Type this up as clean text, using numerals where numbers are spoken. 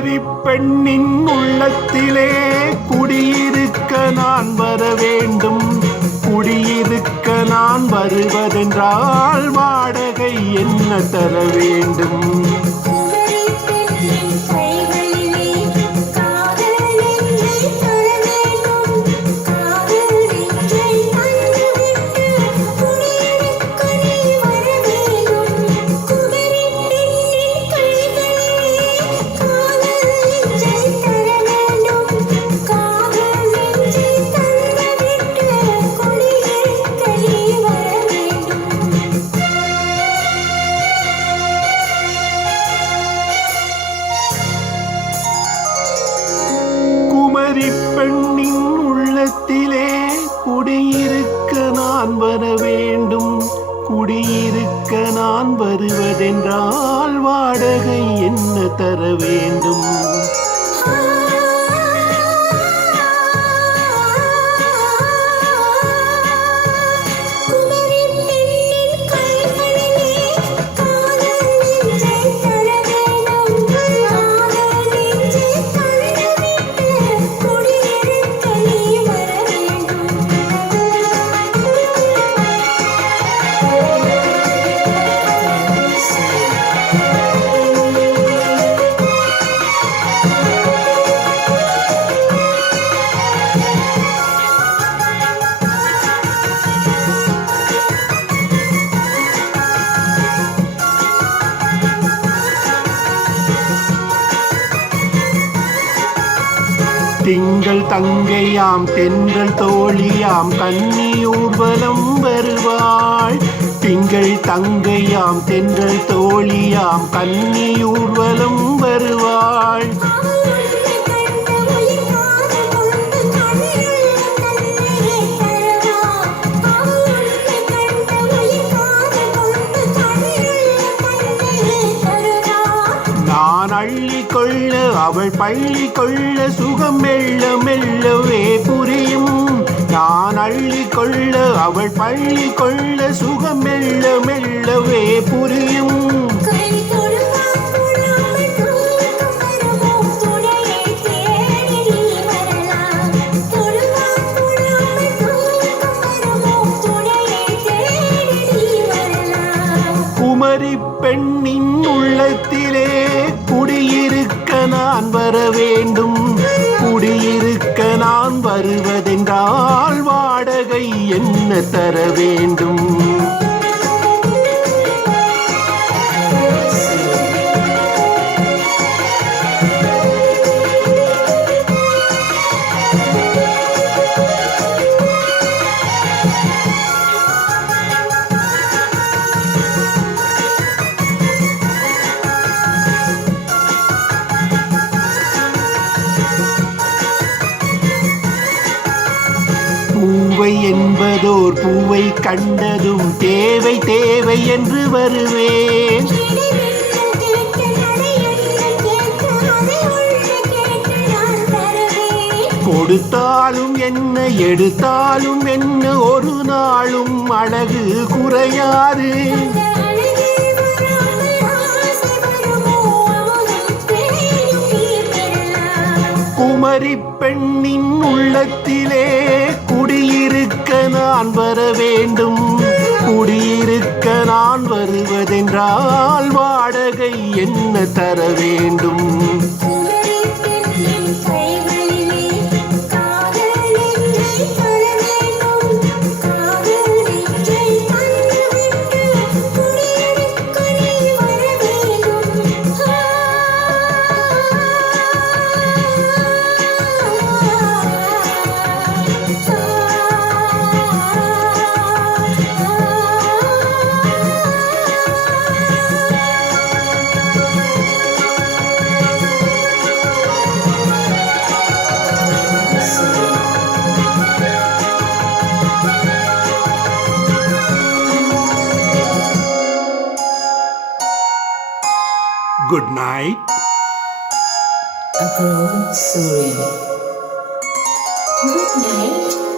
குமரி பெண்ணின் உள்ளத்திலே குடியிருக்க நான் வர வேண்டும். குடியிருக்க நான் வருவதென்றால் வாடகை என்ன தர வேண்டும்? பெண்ணின் உள்ளத்திலே குடியிருக்க நான் வர வேண்டும். குடியிருக்க நான் வருவதென்றால் வாடகை என்ன தர வேண்டும்? திங்கள் தங்கையாம் தென்றல் தோழியாம் கன்னி ஊர்வலம் வருவாள். திங்கள் தங்கையாம் தென்றல் தோழியாம் கன்னி ஊர்வலம் வருவாள். நான் அள்ளி கொள்ள அவள் பள்ளி கொள்ள சுகம் மெல்ல மெல்லவே புரியும். நான் அள்ளி கொள்ள அவள் பள்ளி கொள்ள சுகம் மெல்ல மெல்லவே புரியும். குமரி பெண்ணின் உள்ளத்திலே குடியிருக்க நான் வர வேண்டும். குடியிருக்க நான் வருவதென்றால் வாடகை என்ன தர வேண்டும்? பூவை என்பதோர் பூவை கண்டதும் தேவை தேவை என்று வருவேன். கொடுத்தாலும் என்ன எடுத்தாலும் என்ன ஒரு நாளும் அழகு குறையாது. குமரி பெண்ணின் உள்ளத்திலே குடியிருக்க நான் வர வேண்டும். குடியிருக்க நான் வருவதென்றால் வாடகை என்ன தர வேண்டும்? Good night. Agro Suri. Good night.